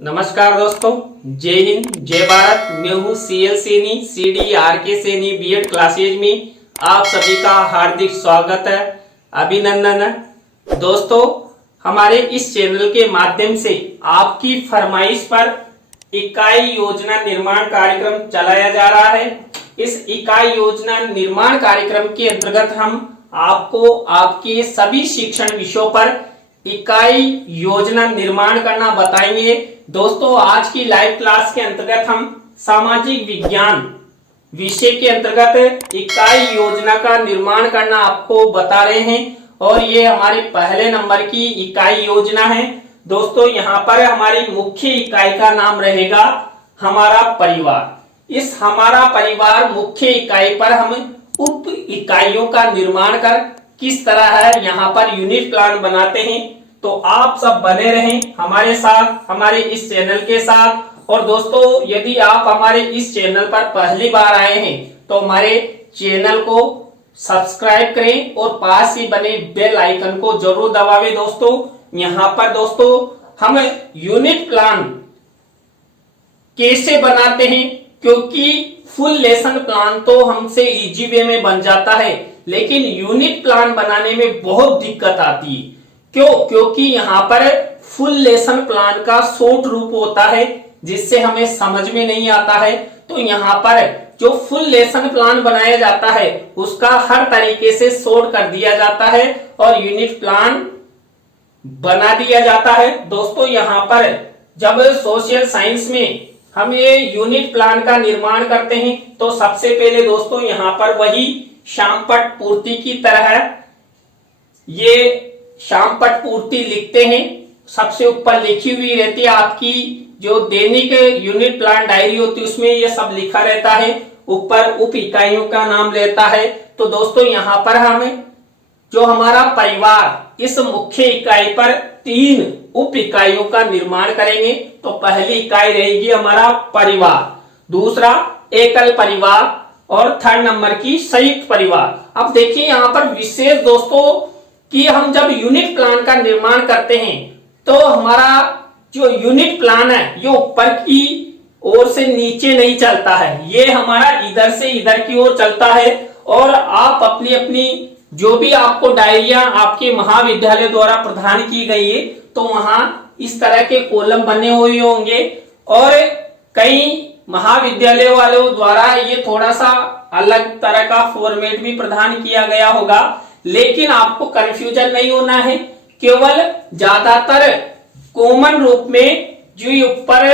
नमस्कार दोस्तों, जय हिंद जय भारत। मैं हूँ CL Saini, CD RK Saini B Ed classes में आप सभी का हार्दिक स्वागत है, अभिनंदन है। दोस्तों, हमारे इस चैनल के माध्यम से आपकी फरमाइश पर इकाई योजना निर्माण कार्यक्रम चलाया जा रहा है। इस इकाई योजना निर्माण कार्यक्रम के अंतर्गत हम आपको आपके सभी शिक्षण विषयों पर इकाई योजना निर्माण करना बताएंगे। दोस्तों, आज की लाइव क्लास के अंतर्गत हम सामाजिक विज्ञान विषय के अंतर्गत इकाई योजना का निर्माण करना आपको बता रहे हैं और ये हमारे पहले नंबर की इकाई योजना है। दोस्तों, यहाँ पर हमारी मुख्य इकाई का नाम रहेगा हमारा परिवार। इस हमारा परिवार मुख्य इकाई पर हम उप इकाइयों का निर्माण कर किस तरह है यहाँ पर यूनिट प्लान बनाते हैं। तो आप सब बने रहें हमारे साथ, हमारे इस चैनल के साथ। और दोस्तों, यदि आप हमारे इस चैनल पर पहली बार आए हैं तो हमारे चैनल को सब्सक्राइब करें और पास ही बने बेल आइकन को जरूर दबावें। दोस्तों, यहाँ पर दोस्तों हम यूनिट प्लान कैसे बनाते हैं, क्योंकि फुल लेसन प्लान तो हमसे इजी वे में बन जाता है, लेकिन यूनिट प्लान बनाने में बहुत दिक्कत आती है। क्यों? क्योंकि यहाँ पर फुल लेसन प्लान का शॉर्ट रूप होता है जिससे हमें समझ में नहीं आता है। तो यहाँ पर जो फुल लेसन प्लान बनाया जाता है उसका हर तरीके से शॉर्ट कर दिया जाता है और यूनिट प्लान बना दिया जाता है। दोस्तों, यहाँ पर जब सोशल साइंस में हम ये यूनिट प्लान का निर्माण करते हैं तो सबसे पहले दोस्तों यहाँ पर वही शामपट पूर्ति की तरह ये शामपट पूर्ति लिखते हैं। सबसे ऊपर लिखी हुई रहती है, आपकी जो दैनिक यूनिट प्लान डायरी होती है उसमें ये सब लिखा रहता है। ऊपर उप इकाइयों का नाम रहता है। तो दोस्तों, यहाँ पर हम जो हमारा परिवार इस मुख्य इकाई पर 3 उप इकाइयों का निर्माण करेंगे। तो पहली इकाई रहेगी हमारा परिवार, दूसरा एकल परिवार और थर्ड नंबर की संयुक्त परिवार। अब देखिए यहाँ पर विशेष दोस्तों कि हम जब यूनिट प्लान का निर्माण करते हैं तो हमारा जो यूनिट प्लान है ये ऊपर की ओर से नीचे नहीं चलता है, ये हमारा इधर से इधर की ओर चलता है। और आप अपनी अपनी जो भी आपको डायरिया आपके महाविद्यालय द्वारा प्रदान की गई है तो वहां इस तरह के कॉलम बने हुए होंगे और कई महाविद्यालय वालों द्वारा ये थोड़ा सा अलग तरह का फॉर्मेट भी प्रदान किया गया होगा, लेकिन आपको कंफ्यूजन नहीं होना है। केवल ज्यादातर कॉमन रूप में जो ऊपर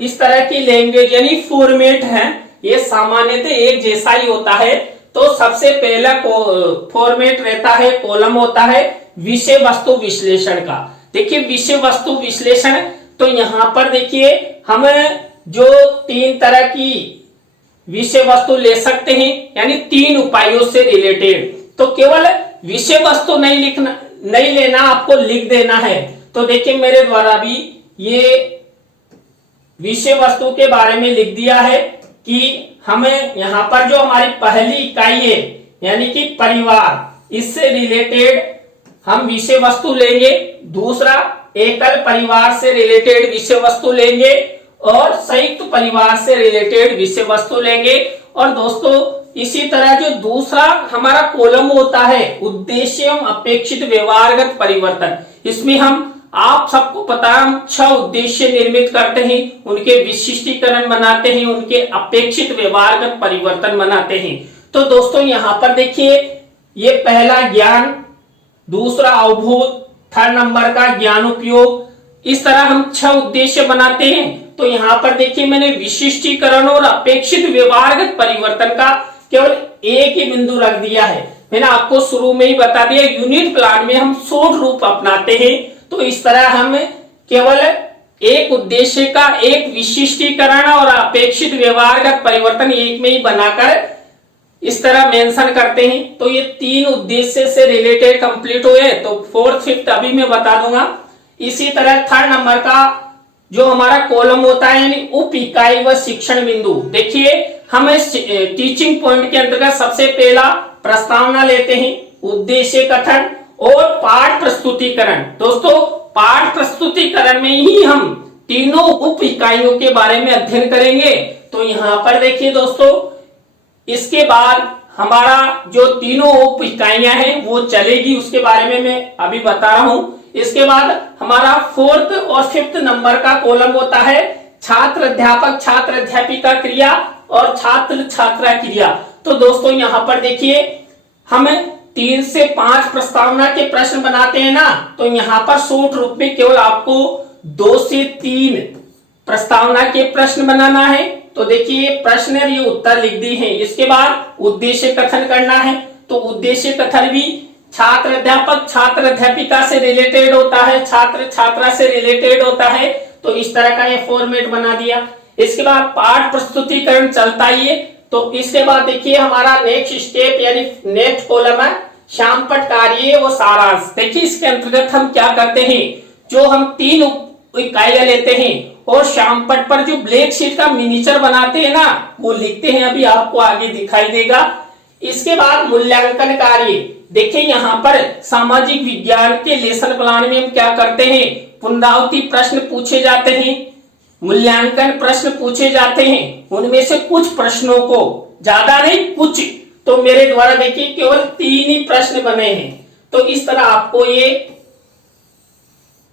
इस तरह की लैंग्वेज यानी फॉर्मेट है ये सामान्यतः एक जैसा ही होता है। तो सबसे पहला फॉर्मेट रहता है, कॉलम होता है विषय वस्तु विश्लेषण का। देखिए विषय वस्तु विश्लेषण, तो यहाँ पर देखिए हम जो 3 तरह की विषय वस्तु ले सकते हैं यानी 3 उपायों से रिलेटेड। तो केवल विषय वस्तु नहीं लेना, आपको लिख देना है। तो देखिए मेरे द्वारा भी ये विषय वस्तु के बारे में लिख दिया है कि हमें यहाँ पर जो हमारी पहली इकाई है यानी कि परिवार, इससे रिलेटेड हम विषय वस्तु लेंगे। दूसरा एकल परिवार से रिलेटेड विषय वस्तु लेंगे और संयुक्त परिवार से रिलेटेड विषय वस्तु लेंगे। और दोस्तों इसी तरह जो दूसरा हमारा कॉलम होता है उद्देश्य एवं अपेक्षित व्यवहारगत परिवर्तन, इसमें हम आप सबको पता है हम 6 उद्देश्य निर्मित करते हैं, उनके विशिष्टीकरण बनाते हैं, उनके अपेक्षित व्यवहारगत परिवर्तन बनाते हैं। तो दोस्तों यहाँ पर देखिए ये पहला ज्ञान, दूसरा अवबोध, थर्ड नंबर का ज्ञान उपयोग, इस तरह हम 6 उद्देश्य बनाते हैं। तो यहाँ पर देखिए मैंने विशिष्टीकरण और अपेक्षित व्यवहारगत परिवर्तन का केवल एक ही बिंदु रख दिया है। मैंने आपको शुरू में ही बता दिया यूनिट प्लान में हम शॉर्ट रूप अपनाते हैं। तो इस तरह हम केवल एक उद्देश्य का एक विशिष्टीकरण और अपेक्षित व्यवहारगत परिवर्तन एक में ही बनाकर इस तरह मेंशन करते हैं। तो ये 3 उद्देश्य से रिलेटेड कंप्लीट हुए। तो 4th 5th अभी मैं बता दूंगा। इसी तरह थर्ड नंबर का जो हमारा कॉलम होता है यानी उप इकाई व शिक्षण बिंदु, देखिए हम टीचिंग पॉइंट के अंतर्गत सबसे पहला प्रस्तावना लेते हैं, उद्देश्य कथन और पाठ प्रस्तुतिकरण। दोस्तों पाठ प्रस्तुतिकरण में ही हम तीनों उप इकाइयों के बारे में अध्ययन करेंगे। तो यहाँ पर देखिए दोस्तों, इसके बाद हमारा जो तीनों उप इकाइयां हैं वो चलेगी, उसके बारे में मैं अभी बता रहा हूं। इसके बाद हमारा 4th और 5th नंबर का कॉलम होता है छात्र अध्यापक छात्र अध्यापिका क्रिया और छात्र छात्रा क्रिया। तो दोस्तों यहाँ पर देखिए, हम 3 से 5 प्रस्तावना के प्रश्न बनाते हैं ना, तो यहाँ पर शॉर्ट रूप में केवल आपको 2 से 3 प्रस्तावना के प्रश्न बनाना है। तो देखिए प्रश्न और ये उत्तर लिख दी है। इसके बाद उद्देश्य कथन करना है। तो उद्देश्य कथन भी छात्र अध्यापक छात्र अध्यापिका से रिलेटेड होता है, छात्र छात्रा से रिलेटेड होता है। तो इस तरह का ये फॉर्मेट बना दिया। इसके बाद पाठ प्रस्तुतिकरण चलता ही है। तो इसके बाद देखिए हमारा नेक्स्ट स्टेप यानी नेक्स्ट कॉलम है शामपट कार्य व सारांश। देखिए इसके अंतर्गत हम क्या करते हैं, जो हम 3 इकाइयां लेते हैं और शामपट पर जो ब्लैक शीट का मिनिएचर बनाते हैं ना, वो लिखते हैं, अभी आपको आगे दिखाई देगा। इसके बाद मूल्यांकन कार्य। देखिए यहाँ पर सामाजिक विज्ञान के लेसन प्लान में हम क्या करते हैं, पुनरावृत्ति प्रश्न पूछे जाते हैं, मूल्यांकन प्रश्न पूछे जाते हैं। उनमें से कुछ प्रश्नों को, ज्यादा नहीं कुछ, तो मेरे द्वारा देखिए केवल 3 ही प्रश्न बने हैं। तो इस तरह आपको ये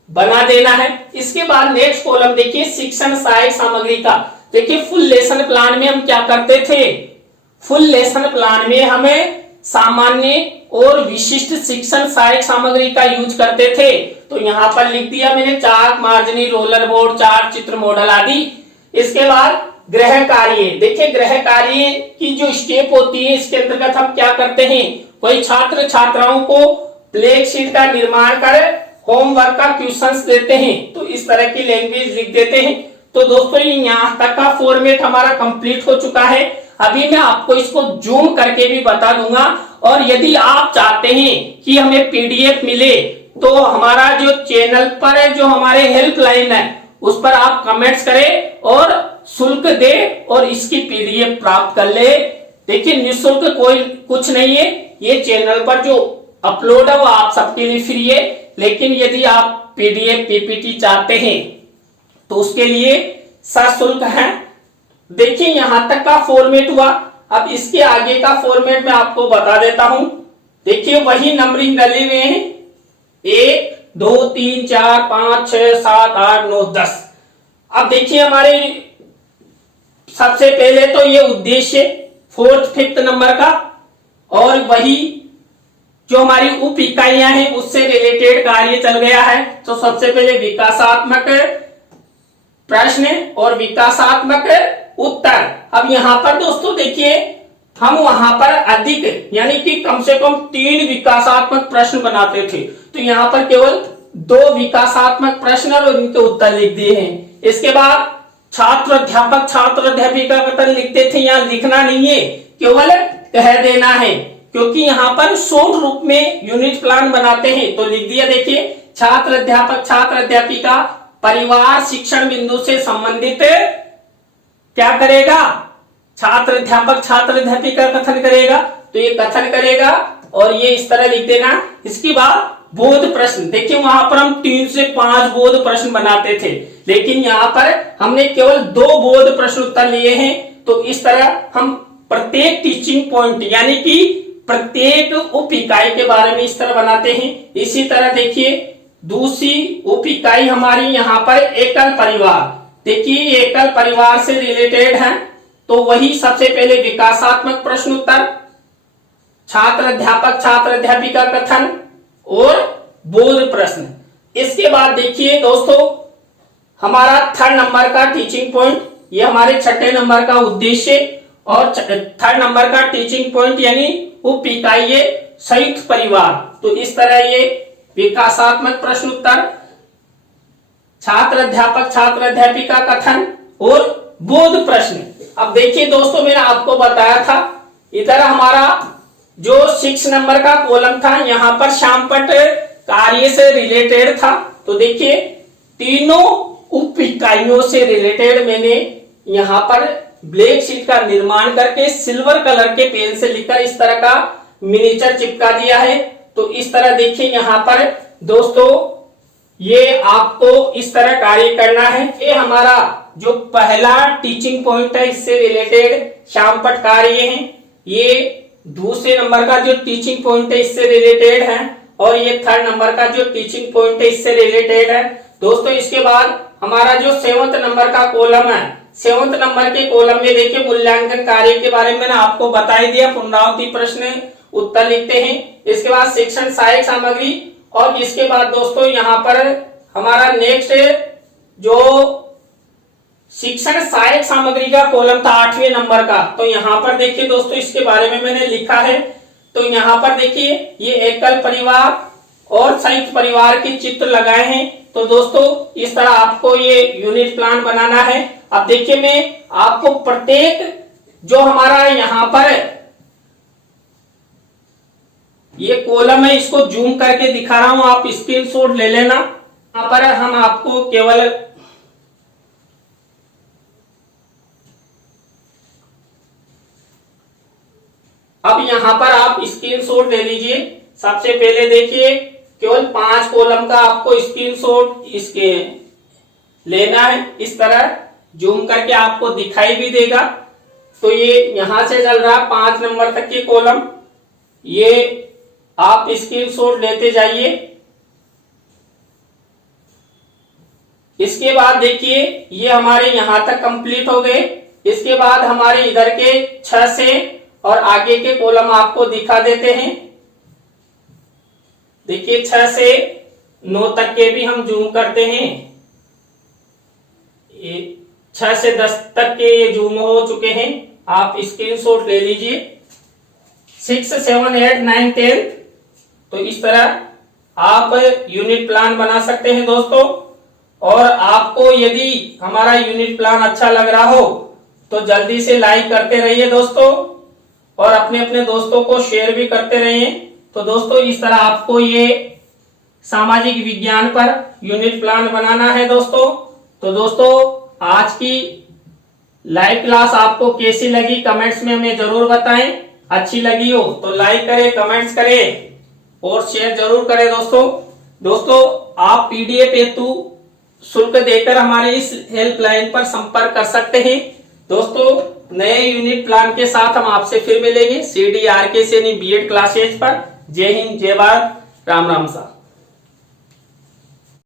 बना देना है। इसके बाद नेक्स्ट कॉलम देखिए शिक्षण सहायक सामग्री का। देखिए फुल लेसन प्लान में हम क्या करते थे, फुल लेसन प्लान में हमें सामान्य और विशिष्ट शिक्षण सहायक सामग्री का यूज करते थे। तो यहाँ पर लिख दिया मैंने चाक, मार्जनी, रोलर बोर्ड, चार्ट, चित्र मॉडल आदि। इसके बाद गृह कार्य। देखिए गृह कार्य की जो स्टेप होती है, इसके अंतर्गत हम क्या करते हैं, वही छात्र छात्राओं को ब्लैक शीट का निर्माण कर होमवर्क का क्वेश्चंस देते हैं। तो इस तरह की लैंग्वेज लिख देते हैं। तो दोस्तों ये यहाँ तक का फॉर्मेट हमारा कंप्लीट हो चुका है। अभी मैं आपको इसको जूम करके भी बता दूंगा। और यदि आप चाहते हैं कि हमें पीडीएफ मिले, तो हमारा जो चैनल पर है, जो हमारे हेल्पलाइन है, उस पर आप कमेंट्स करें और शुल्क दे और इसकी पीडीएफ प्राप्त कर ले। देखिए निःशुल्क कोई कुछ नहीं है, ये चैनल पर जो अपलोड है वो आप सबके लिए फ्री है। लेकिन यदि आप पीडीएफ पीपीटी चाहते हैं तो उसके लिए सशुल्क है। देखिए यहां तक का फॉर्मेट हुआ। अब इसके आगे का फॉर्मेट मैं आपको बता देता हूं। देखिए वही नंबरिंग डले हुए हैं, 1 2 3 4 5 6 7 8 9 10। अब देखिए हमारे सबसे पहले तो ये उद्देश्य 4th 5th नंबर का, और वही जो हमारी उप इकाइयां हैं उससे रिलेटेड कार्य चल गया है। तो सबसे पहले विकासात्मक प्रश्न और विकासात्मक उत्तर। अब यहाँ पर दोस्तों देखिए हम वहां पर अधिक यानी कि कम से कम 3 विकासात्मक प्रश्न बनाते थे। तो यहाँ पर केवल 2 विकासात्मक प्रश्न और उनके उत्तर लिख दिए हैं। इसके बाद छात्र अध्यापक छात्र अध्यापिका का उत्तर लिखते थे, यहाँ लिखना नहीं है, केवल कह देना है, क्योंकि यहाँ पर शॉर्ट रूप में यूनिट प्लान बनाते हैं। तो लिख दिया देखिए छात्र अध्यापक छात्र अध्यापिका परिवार शिक्षण बिंदु से संबंधित क्या करेगा, छात्र अध्यापक छात्र अध्यापिका कथन करेगा। तो ये कथन करेगा और ये इस तरह लिख देना। इसके बाद बोध प्रश्न। देखिए वहां पर हम 3 से 5 बोध प्रश्न बनाते थे, लेकिन यहाँ पर हमने केवल 2 बोध प्रश्न उत्तर लिए हैं। तो इस तरह हम प्रत्येक टीचिंग पॉइंट यानी कि प्रत्येक उप इकाई के बारे में इस तरह बनाते हैं। इसी तरह देखिए दूसरी उप इकाई हमारी यहाँ पर एकल परिवार। देखिए एकल परिवार से रिलेटेड है। तो वही सबसे पहले विकासात्मक प्रश्न उत्तर, छात्र अध्यापक छात्र अध्यापिका कथन और बोध प्रश्न। इसके बाद देखिए दोस्तों हमारा 3rd नंबर का टीचिंग पॉइंट, ये हमारे 6ठे नंबर का उद्देश्य, और 3rd नंबर का टीचिंग पॉइंट यानी उप इकाई संयुक्त परिवार। तो इस तरह ये विकासात्मक प्रश्न उत्तर, छात्र अध्यापक छात्र अध्यापिका कथन और बोध प्रश्न। अब देखिए दोस्तों मैंने आपको बताया था इधर हमारा जो 6 नंबर का कॉलम था, यहाँ पर शामपट कार्य से रिलेटेड था। तो देखिए तीनों उप इकाइयों से रिलेटेड मैंने यहाँ पर ब्लैक शीट का निर्माण करके सिल्वर कलर के पेन से लिखकर इस तरह का मिनिएचर चिपका दिया है। तो इस तरह देखिए यहाँ पर दोस्तों ये आपको इस तरह कार्य करना है। ये हमारा जो पहला टीचिंग पॉइंट है इससे रिलेटेड श्याम पटकार ये हैं। ये दूसरे नंबर का जो टीचिंग पॉइंट है इससे रिलेटेड है और ये थर्ड नंबर का जो टीचिंग पॉइंट है इससे रिलेटेड है दोस्तों। इसके बाद हमारा जो 7th नंबर का कॉलम है, 7th नंबर के कॉलम में देखिए मूल्यांकन कार्य के बारे में मैंने आपको बता ही दिया। पुनरावृत्ति प्रश्न उत्तर लिखते हैं। इसके बाद शिक्षण सहायक सामग्री और इसके बाद दोस्तों यहाँ पर हमारा नेक्स्ट जो शिक्षण सहायक सामग्री का कॉलम था 8वें नंबर का, तो यहाँ पर देखिए दोस्तों इसके बारे में मैंने लिखा है। तो यहाँ पर देखिए ये एकल परिवार और संयुक्त परिवार के चित्र लगाए हैं। तो दोस्तों इस तरह आपको ये यूनिट प्लान बनाना है। अब देखिए मैं आपको प्रत्येक जो हमारा यहाँ पर ये कॉलम है इसको जूम करके दिखा रहा हूं, आप स्क्रीनशॉट ले लेना। यहाँ पर हम आपको केवल अब यहाँ पर आप स्क्रीनशॉट ले लीजिए। सबसे पहले देखिए केवल 5 कॉलम का आपको स्क्रीनशॉट इसके लेना है। इस तरह जूम करके आपको दिखाई भी देगा। तो ये यहां से चल रहा 5 नंबर तक के कॉलम, ये आप स्क्रीनशॉट लेते जाइए। इसके बाद देखिए ये हमारे यहां तक कंप्लीट हो गए। इसके बाद हमारे इधर के 6 से और आगे के कॉलम आपको दिखा देते हैं। देखिए 6 से 9 तक के भी हम जूम करते हैं। ये 6 से 10 तक के ये जूम हो चुके हैं, आप स्क्रीनशॉट ले लीजिए। 6, 7, 8, 9, 10 तो इस तरह आप यूनिट प्लान बना सकते हैं दोस्तों। और आपको यदि हमारा यूनिट प्लान अच्छा लग रहा हो तो जल्दी से लाइक करते रहिए दोस्तों और अपने अपने दोस्तों को शेयर भी करते रहिए। तो दोस्तों इस तरह आपको ये सामाजिक विज्ञान पर यूनिट प्लान बनाना है दोस्तों। तो दोस्तों आज की लाइव क्लास आपको कैसी लगी कमेंट्स में हमें जरूर बताएं। अच्छी लगी हो तो लाइक करें, कमेंट्स करें और शेयर जरूर करें दोस्तों आप पीडीएफ हेतु शुल्क देकर हमारे इस हेल्पलाइन पर संपर्क कर सकते हैं दोस्तों। नए यूनिट प्लान के साथ हम आपसे फिर मिलेंगे CDRK यानी बीएड क्लासेज पर। जय हिंद, जय भारत, राम राम सा।